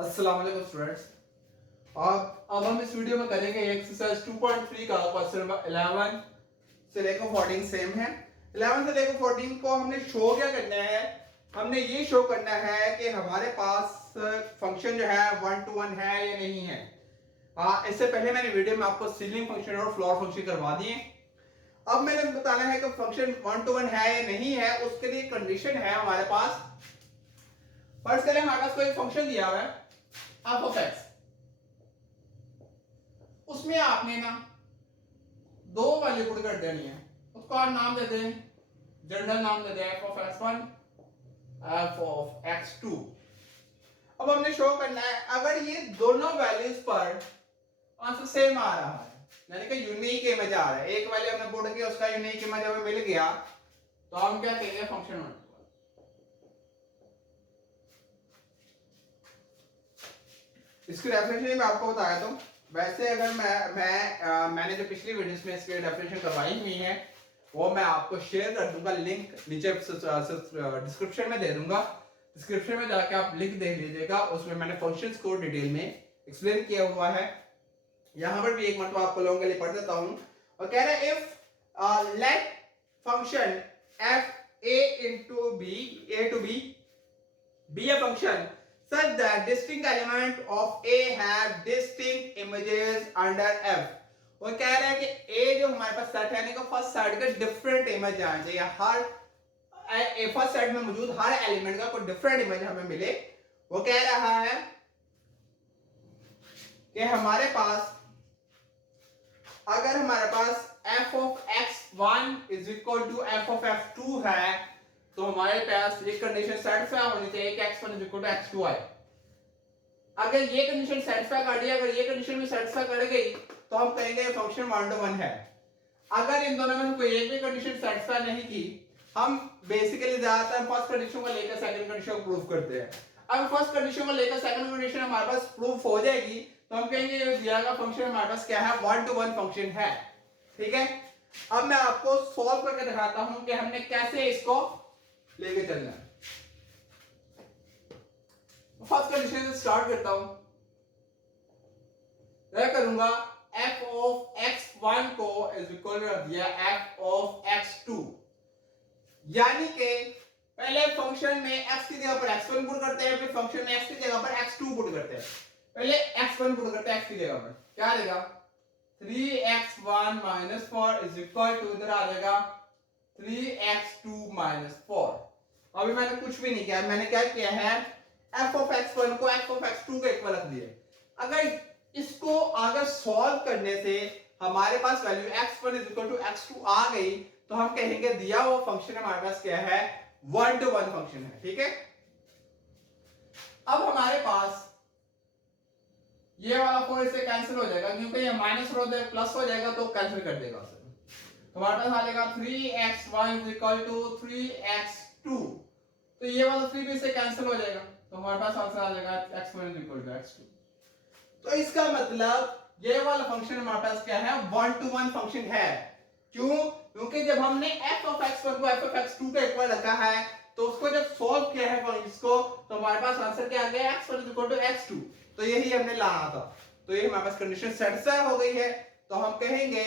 अस्सलाम वालेकुम स्टूडेंट्स। अब हम इस वीडियो में करेंगे एक्सरसाइज 2.3 का क्वेश्चन नंबर 11 से लेकर 14 सेम है। 11 से लेकर 14 को हमने शो क्या करना है, हमने ये शो करना है कि हमारे पास फंक्शन जो है 1 to 1 है या नहीं है। इससे पहले मैंने वीडियो में आपको सीलिंग फंक्शन और फ्लोर फंक्शन करवा दिए। अब मैंने बताना है कि फंक्शन 1 to 1 है या नहीं है, उसके लिए कंडीशन है हमारे पास। फर्स्ट करें, हमारे पास कोई फंक्शन दिया हुआ है एफ ऑफ एक्स, उसमें आपने ना दो वैल्यू पुट कर देनी है। उसको आप नाम दे दें, जनरल नाम दे दें F of X one, F of X two. अब हमने शो करना है अगर ये दोनों वैल्यूज पर आंसर सेम आ रहा है, यानी कि यूनिक इमेज आ रहा है, एक वैल्यू हमने पुट किया उसका यूनिक इमेज हमें मिल गया, तो हम क्या कहेंगे फंक्शन वन। इसकी डेफिनेशन मैं आपको बताया था। वैसे अगर मैंने जो पिछली वीडियोस में इसकी डेफिनेशन करवाई हुई है वो मैं आपको शेयर कर दूंगा, लिंक नीचे डिस्क्रिप्शन में दे दूंगा। डिस्क्रिप्शन में जाके आप लिंक देख लीजिएगा, उसमें मैंने फंक्शंस को डिटेल में एक्सप्लेन किया हुआ है। यहां पर भी एक मतलब आपको लोगों के लिए पढ़ देता हूं और कह रहा है if let function F A into B, A to B be a function such that distinct element of A have distinct images under F। वो कह रहा है कि A जो हमारे पास सेट है ना, फर्स्ट सेट का डिफरेंट इमेज आना चाहिए, हर फर्स्ट सेट में मौजूद हर एलिमेंट का कोई डिफरेंट इमेज हमें मिले। वो कह रहा है कि हमारे पास अगर हमारे पास f of x1 is equal to f ऑफ x2 है, तो हमारे पास ये कंडीशन सेटिस्फाई होनी चाहिए कि x1 is equal to x2 आए। अगर ये कंडीशन सेटिस्फाई कर दी, अगर ये कंडीशन भी सेटिस्फाई कर गई, तो हम कहेंगे ये फंक्शन 1 to 1 है। अगर इन दोनों में कोई एक भी कंडीशन सेटिस्फाई नहीं की, हम बेसिकली ज्यादातर फर्स्ट कंडीशन को लेकर सेकंड कंडीशन को प्रूव करते हैं। अगर फर्स्ट कंडीशन को लेकर सेकंड कंडीशन हमारे पास प्रूफ हो जाएगी, तो हम कहेंगे ये दिया गया फंक्शन हमारे पास क्या है, 1 to 1 फंक्शन है। ठीक है, अब मैं आपको सॉल्व करके दिखाता हूं कि हमने कैसे इसको लेके चलना है। फर्स्ट कंडीशन से स्टार्ट करता हूं, क्या करूंगा, f ऑफ x1 को इज इक्वल कर दिया f ऑफ x2, यानी कि पहले फंक्शन में x की जगह पर x1 पुट करते हैं, फिर फंक्शन में x की जगह पर x2 पुट करते हैं। पहले x1 पुट करते हैं x की जगह पर, क्या आ जाएगा 3x1 minus 4 is equal to, इधर आ जाएगा 3x2 माइनस 4। अभी मैंने कुछ भी नहीं किया, मैंने क्या किया है, f ऑफ x1 को f ऑफ x2 के इक्वल रख दिया। अगर इसको अगर सॉल्व करने से हमारे पास value x1 is equal to x2 आ गई, तो हम कहेंगे दिया वो फंक्शन हमारे पास क्या है, 1 to 1 फंक्शन है। ठीक है, अब हमारे पास ये वाला 4 इससे कैंसिल हो जाएगा, क्योंकि ये माइनस प्लस हो जाएगा तो कैंसिल कर देगा उसे। तो हमारे पास आ जाएगा 3x1 is equal to 3x2, तो ये वाला 3 भी इससे कैंसिल हो जाएगा, तो हमारे पास आंसर आ जाएगा x1 is equal to x2। तो इसका मतलब ये वाला फंक्शन हमारे पास क्या है, 1 to 1 फंक्शन है। क्यों? क्योंकि जब हमने f ऑफ x1 को f ऑफ x2 के इक्वल रखा है, तो उसको जब सॉल्व किया है इसको, तो हमारे पास आंसर क्या आ गया, x1 is equal to x2। तो यही हमने लाना था, तो ये हमारे पास कंडीशन सेटिस्फाई हो गई है, तो हम कहेंगे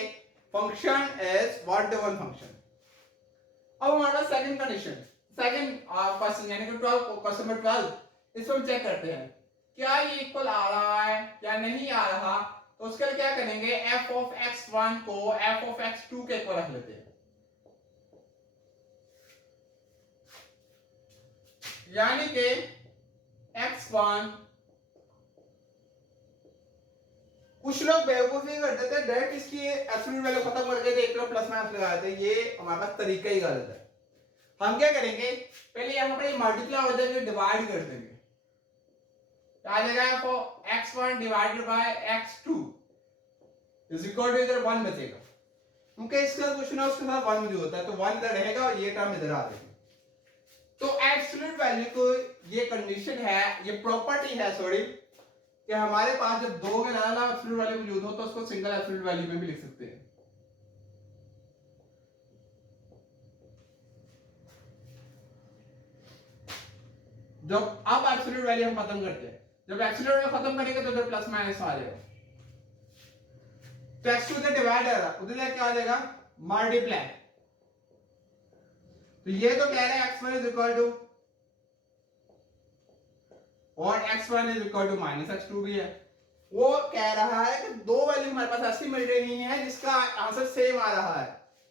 फंक्शन इज 1 to 1 फंक्शन। अब हमारा सेकंड कंडीशन, सेकंड क्वेश्चन यानी कि 12 क्वेश्चन नंबर 12, इसको हम चेक करते हैं क्या ये इक्वल आ रहा है या नहीं आ रहा। तो उसके लिए क्या करेंगे, f ऑफ x1 को f ऑफ x2 के इक्वल रख लेते हैं, यानी कि x1, कुछ लोग बेवकूफी कर देते हैं, डायरेक्ट इसकी एब्सोल्यूट वैल्यू खत्म करके एक तरफ प्लस माइनस लगा देते हैं, ये हमारे पास तरीका ही गलत है। हम क्या करेंगे, पहले यहां पर मल्टीप्लाई हो जाएगा, डिवाइड कर देंगे, आ जाएगा x1 divided by x2 is equal to, इधर 1 बचेगा, क्योंकि इसका क्वेश्चन है उसके साथ 1 मौजूद होता है, तो 1 इधर रहेगा और ये टर्म इधर आ जाएगी। तो एब्सोल्यूट वैल्यू को ये कंडीशन है, ये प्रॉपर्टी है सॉरी, कि हमारे पास जब दो में ज्यादा एब्सोल्यूट वैल्यू मौजूद हो तो उसको सिंगल एब्सोल्यूट वैल्यू में भी लिख सकते हैं। जब अब एब्सोल्यूट वैल्यू हम खत्म करते हैं, जब एक्सीलरेटर में खत्म करेंगे तो उधर प्लस माइनस आ जाएगा, तो x2 उधर डिवाइडर उधर क्या आ जाएगा मल्टीप्लाई। तो ये तो कह रहे हैं x1 इज इक्वल टू और x1 is equal to minus x2 भी है। वो कह रहा है कि दो वैल्यू हमारे पास ऐसी मिल रही है जिसका आंसर सेम आ रहा है।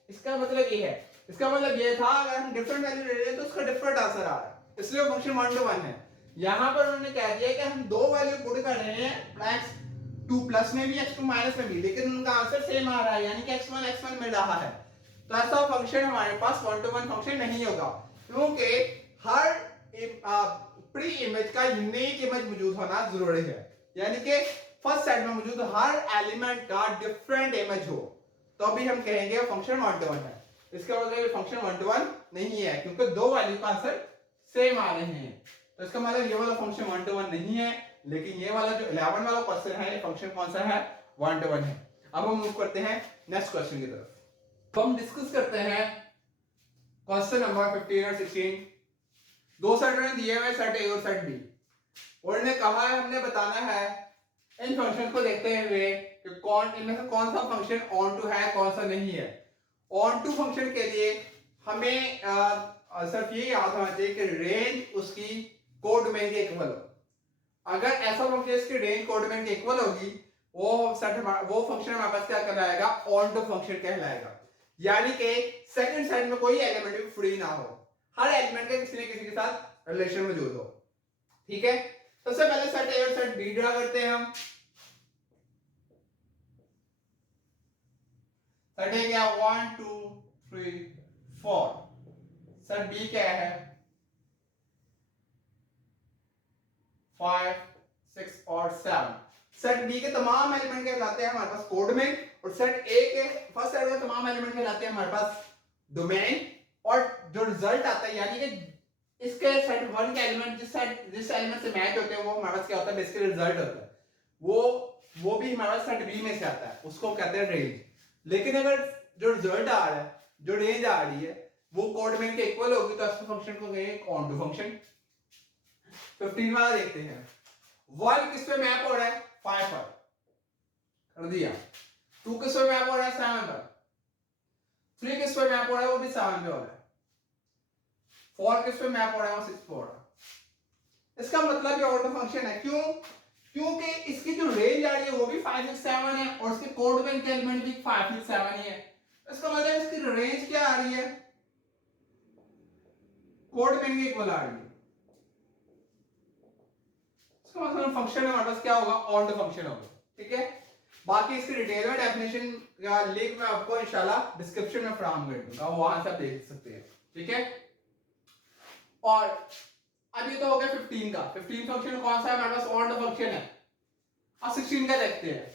इसका मतलब ये है, इसका मतलब ये था अगर हम डिफरेंट वैल्यू ले रहे हैं तो उसका डिफरेंट आंसर आ रहा है, इसलिए फंक्शन 1 to 1 है। यहां पर उन्होंने कह दिया कि हम दो वैल्यू पुट कर रहे हैं x2 प्लस में भी x2 माइनस में भी, लेकिन उनका आंसर सेम आ रहा है, यानी कि x1 मिल रहा है। तो ऐसा फंक्शन हमारे पास 1 to 1 फंक्शन नहीं होगा, क्योंकि हर प्री इमेज का यूनिक इमेज मौजूद होना जरूरी है, यानी कि फर्स्ट सेट में मौजूद हर एलिमेंट का डिफरेंट इमेज हो, तो अभी हम कहेंगे फंक्शन 1 to 1 है। इसका मतलब ये फंक्शन 1 to 1 नहीं है, क्योंकि दो वैल्यू का आंसर सेम आ रहे हैं। तो इसका मतलब ये वाला फंक्शन 1 to 1 नहीं है, लेकिन ये वाला जो 11 वाला क्वेश्चन है, ये फंक्शन कौन सा है 1 to 1 है। अब हम मूव करते हैं नेक्स्ट क्वेश्चन की तरफ। तो हम डिस्कस करते हैं क्वेश्चन नंबर 15 और 16। दो सेट दिए हुए, सेट ए और सेट बी, और इन्हें कहा है हमने बताना है इन फंक्शन को देखते हुए कि कौन इनमें से कौन सा फंक्शन ऑन टू है कौन सा नहीं है। ऑन टू फंक्शन के लिए हमें सिर्फ ये याद होना चाहिए कि रेंज उसकी कोड डोमेन के इक्वल हो। अगर ऐसा फंक्शन इसकी रेंज कोड डोमेन के इक्वल होगी, वो फंक्शन हमारे पास क्या कहलाएगा ऑन टू फंक्शन कहलाएगा, यानी कि सेकंड सेट में कोई एलिमेंट भी फ्री ना हो, हर एलिमेंट का किसी न किसी के साथ रिलेशन मौजूद हो। ठीक है, सबसे पहले सेट ए और सेट बी ड्रा करते हैं हम। सेट ए क्या 1 2 3 4, सेट बी क्या है 5 6 और 7। सेट बी के तमाम एलिमेंट कहलाते हैं हमारे पास कोड में, और सेट ए के फर्स्ट सेट के तमाम एलिमेंट कहलाते हैं हमारे पास डोमेन। और जो रिजल्ट आता है, यानी कि इसके सेट 1 के एलिमेंट जिस एलिमेंट से मैच होते हैं वो हमारे पास क्या होता है बेसिकली रिजल्ट होता है, वो भी हमारे पास सेट बी में से आता है, उसको कहते हैं रेंज। लेकिन अगर जो रिजल्ट आ रहा है, जो रेंज आ रही है, वो कोड में के इक्वल होगी, तो इस फंक्शन को कहेंगे ऑन टू फंक्शन। 15 वाला देखते हैं। 1 किस पे मैप हो रहा है 5 पर कर दिया, 2 किस पे मैप हो रहा है 7 पर, 3 किस पे मैप हो रहा है वो भी 7 पे हो रहा है, 4 किस पे मैप हो रहा है वो 6 पे हो रहा है। इसका मतलब ये ऑन टू फंक्शन है। क्यों? क्योंकि इसकी जो रेंज आ रही है वो भी 5 6 7 है, और इसके कोड में के एलिमेंट भी 5 6 7 ही है। इसका मतलब इसकी रेंज क्या आ रही है कोड में के इक्वल आ रही है। इसका मतलब फंक्शन हमारे पास क्या होगा ऑन टू फंक्शन होगा। ठीक है, बाकी इसकी डिटेल में डेफिनेशन का लिंक मैं आपको इंशाल्लाह डिस्क्रिप्शन में फराहम कर दूंगा, वहां से आप देख सकते हैं। ठीक है, और अब ये तो हो गया 15 का। 15 फंक्शन कौन सा है हमारे पास ऑन टू फंक्शन है। अब 16 का देखते हैं।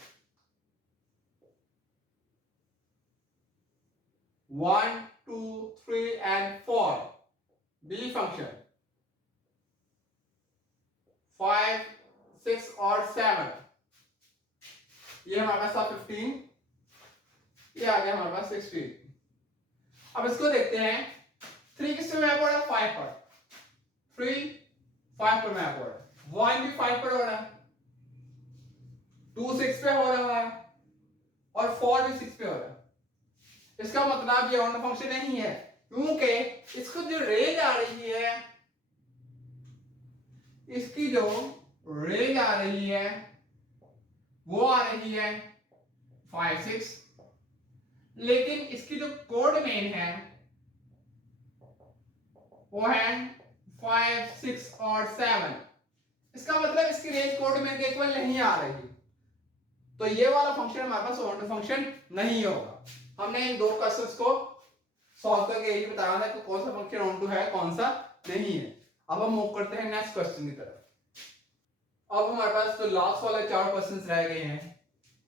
1 2 3 and 4 बी फंक्शन, 5 6 और 7, ये हमारे पास था 15, ये आ गया हमारे पास 16। अब इसको देखते हैं। 3 किस पे मैप हो रहा है 5 पर, 3 5 पर मैप हो रहा है, 1 भी 5 पर हो रहा है, 2 6 पे हो रहा है, और 4 भी 6 पे हो रहा है। इसका मतलब ये ऑन फंक्शन नहीं है, क्योंकि इसको जो रेंज आ रही है, इसकी जो रेंज आ रही है वो आ रही है 5 6, लेकिन इसकी जो कोड मेन है वो है 5 6 और 7। इसका मतलब इसकी रेंज कोड मेन के इक्वल नहीं आ रही, तो ये वाला फंक्शन हमारे पास ऑन टू फंक्शन नहीं होगा। हमने इन दो क्वेश्चंस को सॉल्व करके यही बताया था कि कौन सा फंक्शन ऑन टू है कौन सा नहीं है। अब हम मूव करते हैं नेक्स्ट क्वेश्चन की तरफ। अब हमारे पास जो लास्ट वाले 4 क्वेश्चंस रह गए हैं,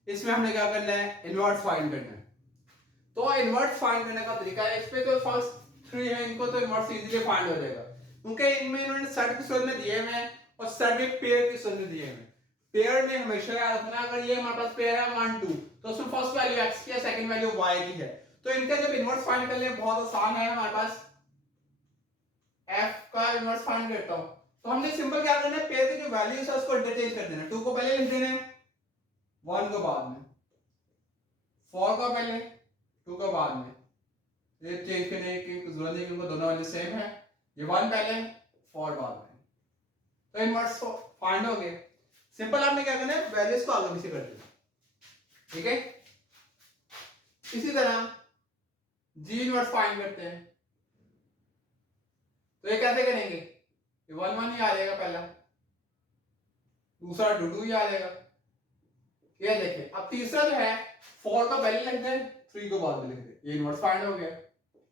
इसमें हमने क्या करना है इनवर्स फाइंड करना है। तो इनवर्स फाइंड करने का तरीका है, इस पे तो फर्स्ट 3 है, इनको तो इनवर्स इजीली फाइंड हो जाएगा, क्योंकि इनमें इन्होंने सेट की सूरत में दिए हुए हैं और सेट में पेयर की सूरत में दिए हुए हैं। पेयर में हमेशा याद रखना, अगर ये हमारे पास पेयर है 1 2, तो उसमें फर्स्ट वैल्यू x की है, सेकंड वैल्यू y की है, तो इनका जब इनवर्स फाइंड कर ले बहुत आसान है। हमारे पास f का इनवर्स फाइंड करता हूं, तो हमने सिंपल क्या करना है, पेयर की जो वैल्यूज है उसको इंटरचेंज कर देना। 2 को पहले लिख देना है, 1 को बाद में, 4 को पहले, 2 को बाद में। ये चेंज करने की जरूरत नहीं क्योंकि दोनों वैल्यू सेम है। ये 1 पहले, 4 बाद में, तो इनवर्स फाइंड हो गए। सिंपल आपने क्या करना है, वैल्यूज को आगे पीछे कर देना, ठीक है। इसी तरह जी इनवर्स फाइंड करते हैं, तो ये कैसे करेंगे, ये 1 1 ही आ जाएगा पहला, दूसरा 2 2 ही आ जाएगा। ये देखिए, अब तीसरा जो है 4 का पहले लिख दें, 3 को बाद में लिख दें, ये इनवर्स फाइंड हो गया।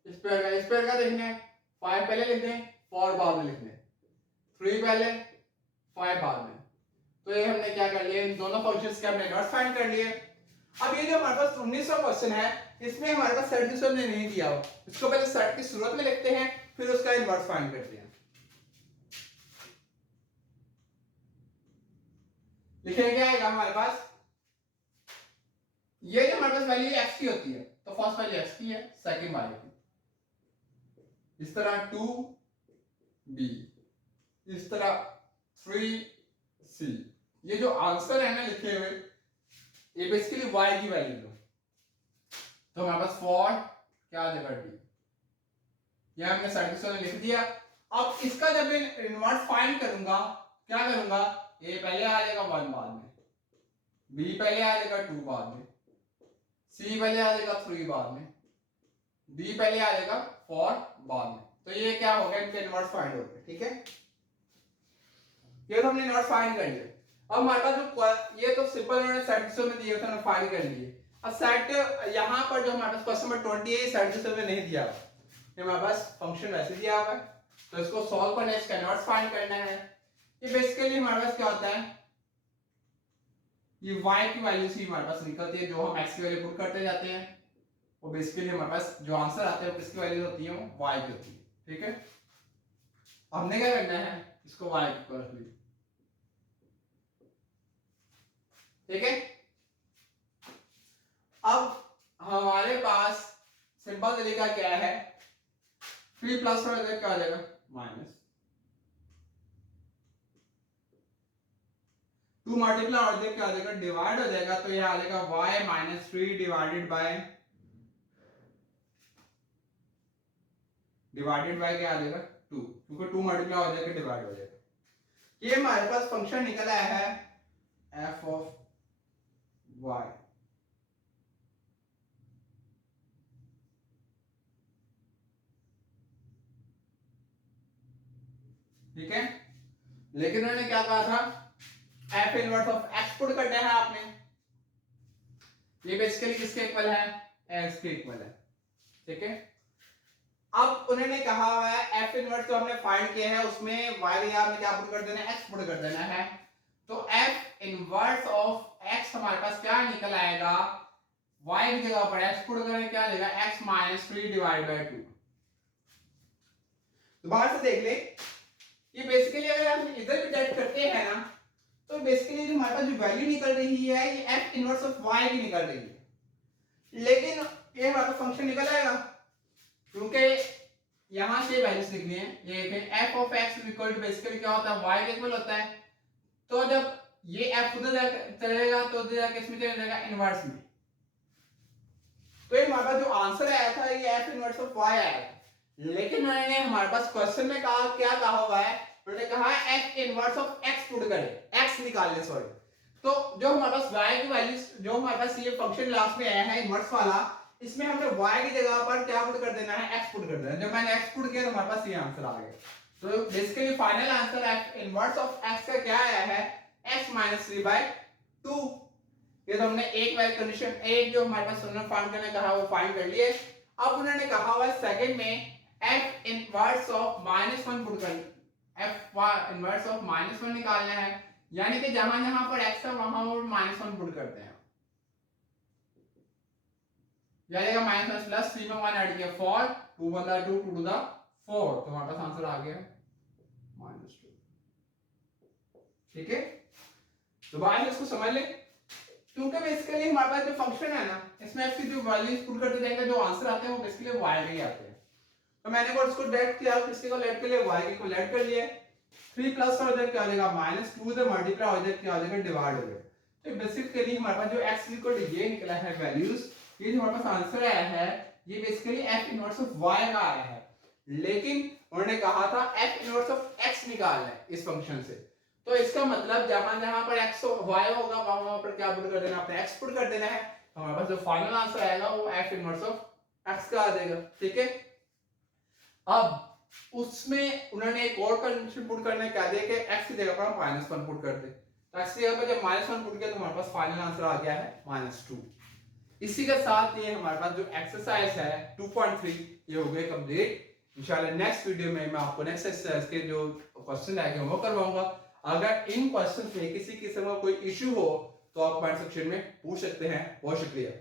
इस पेयर का देखना है, 5 पहले लिख दें, 4 बाद में लिख दें, 3 पहले, 5 बाद में। तो ये हमने क्या कर लिया, इन दोनों फंक्शंस के हमने इनवर्स फाइंड कर लिए। अब ये जो हमारे पास 19वां क्वेश्चन है, इसमें हमारे पास सेट डिस्टर्ब ने नहीं दिया हो, इसको पहले सेट की शुरुआत में लिखते हैं, फिर उसका इनवर्स फाइंड करते हैं। लिखेंगे क्या आएगा हमारे पास, ये जो हमारे पास वैल्यू x की होती है, तो फर्स्ट वैल्यू x की है, सेकंड y की, इस तरह 2b, इस तरह 3c। ये जो आंसर है ना लिखे हुए, ये बेसिकली y की वैल्यू लो, तो हमारे पास 4 क्या आ जाएगा d, ये हमने सर्किट में लिख दिया। अब इसका जब मैं इनवर्स फाइंड करूंगा, क्या करूंगा, a पहले आ जाएगा 1 बाद में, b पहले आ जाएगा 2 बाद में, c पहले आ जाएगा 3 बाद में, d पहले आ जाएगा 4 बाद में। तो ये क्या हो गया, इनके इनवर्स फाइंड हो गए, ठीक है। ये तो हमने इनवर्स फाइंड कर लिया। अब हमारे पास जो ये तो सिंपल उन्होंने सेट में दिए थे, हमने फाइंड कर लिए। अब सेट यहां पर जो हमारे पास क्वेश्चन नंबर 20 है, सेट में नहीं दिया हुआ, ये हमारे पास फंक्शन वैसे दिया हुआ है, तो इसको सॉल्व करना है, इसका इनवर्स फाइंड करना है। ये बेसिकली हमारे पास क्या होता है, ये y की वैल्यू से हमारे पास निकलती है, जो हम x की वैल्यू पुट करते जाते हैं, वो बेसिकली हमारे पास जो आंसर आते हैं वो किसकी वैल्यू होती है, वो y की होती है, ठीक है। हमने क्या करना है, इसको y की रख ली, ठीक है। अब हमारे पास सिंपल तरीका क्या है, 3 प्लस हो जाएगा, क्या आ जाएगा, माइनस 2 मल्टीप्लाई और देख क्या आ जाएगा, डिवाइड हो जाएगा, तो ये आ जाएगा y माइनस 3 डिवाइडेड बाय क्या आ जाएगा 2, क्योंकि 2 मल्टीप्लाई हो जाएगा, डिवाइड हो जाएगा। ये हमारे पास फंक्शन निकला है f ऑफ y, ठीक है। लेकिन उन्होंने क्या कहा था, f inverse of x put करना है आपने, ये बेसिकली किसके इक्वल है, x के इक्वल है, ठीक है। अब उन्होंने कहा हुआ है f इनवर्स जो हमने फाइंड किया है उसमें y की जगह में क्या पुट कर देना है, x पुट कर देना है। तो f इनवर्स ऑफ x हमारे पास क्या निकल आएगा, y की जगह पर x पुट करें, क्या देगा, x माइनस 3 डिवाइड बाय 2। दोबारा से देख ले, ये बेसिकली अगर हम इधर भी डेट करते हैं ना, तो बेसिकली जो हमारे पास जो वैल्यू निकल रही है ये f इनवर्स ऑफ y की निकल रही है, लेकिन ये हमारा फंक्शन निकल आएगा क्योंकि यहां से वैल्यूज लिखनी है। ये देखें f of x equal to basically क्या होता है, y के इक्वल होता है। तो जब ये f उधर चलेगा तो उधर जाके इसमें चला जाएगा इनवर्स में, तो ये हमारे पास जो आंसर आया था ये f इनवर्स ऑफ y आया था। लेकिन उन्होंने हमारे पास क्वेश्चन में कहा, क्या कहा हुआ है, उन्होंने कहा f inverse of x put करें, x निकाल ले, सॉरी। तो जो हमारे पास y की वैल्यू, जो हमारे पास ये फंक्शन लास्ट में आया है इनवर्स वाला, इसमें हमने y की जगह पर क्या पुट कर देना है, x पुट कर देना है। जब मैंने x पुट किया तो हमारे पास ये आंसर आ गया। तो basically final answer f inverse of x का क्या आया है, x माइनस 3 बाय 2। ये तो हमने एक वाली कंडीशन, एक जो हमारे पास उन्होंने फाइंड करने कहा वो फाइंड कर लिए। अब उन्होंने कहा हुआ सेकंड में f इनवर्स ऑफ -1 पुट कर, f इनवर्स ऑफ -1 निकालना है, यानी कि जहां जहां पर x है वहां पर -1 पुट करते हैं, जाएगा -1 प्लस 3 में 1 ऐड किया 4, 2 1 2 2 टू द 4, तो हमारे पास आंसर आ गया -2, ठीक है। तो बाद में इसको समझ ले, क्योंकि बेसिकली हमारे पास जो फंक्शन है ना, इसमें f की जो वैल्यूज पुट करते जाएंगे, जो आंसर आते हैं वो बेसिकली y के ही आते हैं। तो मैंने को इसको लेट किया, किसके को लेट के लिए y के को लेट कर लिया, 3 प्लस हो जाएगा क्या हो जाएगा माइनस 2 से मल्टीप्लाई हो जाएगा क्या हो जाएगा डिवाइड हो जाएगा। तो बेसिकली हमारे पास जो x इक्वल टू ये निकला है वैल्यूज, ये जो हमारे पास आंसर आया है ये basically f inverse of y का आया है, लेकिन उन्होंने कहा था f इनवर्स ऑफ x निकालना है इस फंक्शन से। तो इसका मतलब जहां जहां पर x y होगा वहां पर क्या पुट कर देना, अपने x पुट कर देना है। तो हमारे पास जो फाइनल आंसर आएगा वो f इनवर्स ऑफ x का आ जाएगा। ठीक है, अब उसमें उन्होंने एक और कंडीशन पुट करने क्या दिया कि x की जगह पर हम -1 पुट कर दे। तो x की जगह पर जब -1 पुट किया तो हमारे पास फाइनल आंसर आ गया है -2। इसी के साथ ये हमारे पास जो एक्सरसाइज है 2.3 ये हो गए कंप्लीट। इंशाल्लाह नेक्स्ट वीडियो में मैं आपको नेक्स्ट एक्सरसाइज के जो क्वेश्चन आएंगे वो करवाऊंगा। अगर इन क्वेश्चन में किसी किस्म का कोई इशू हो तो आप कमेंट सेक्शन में पूछ सकते हैं। बहुत शुक्रिया।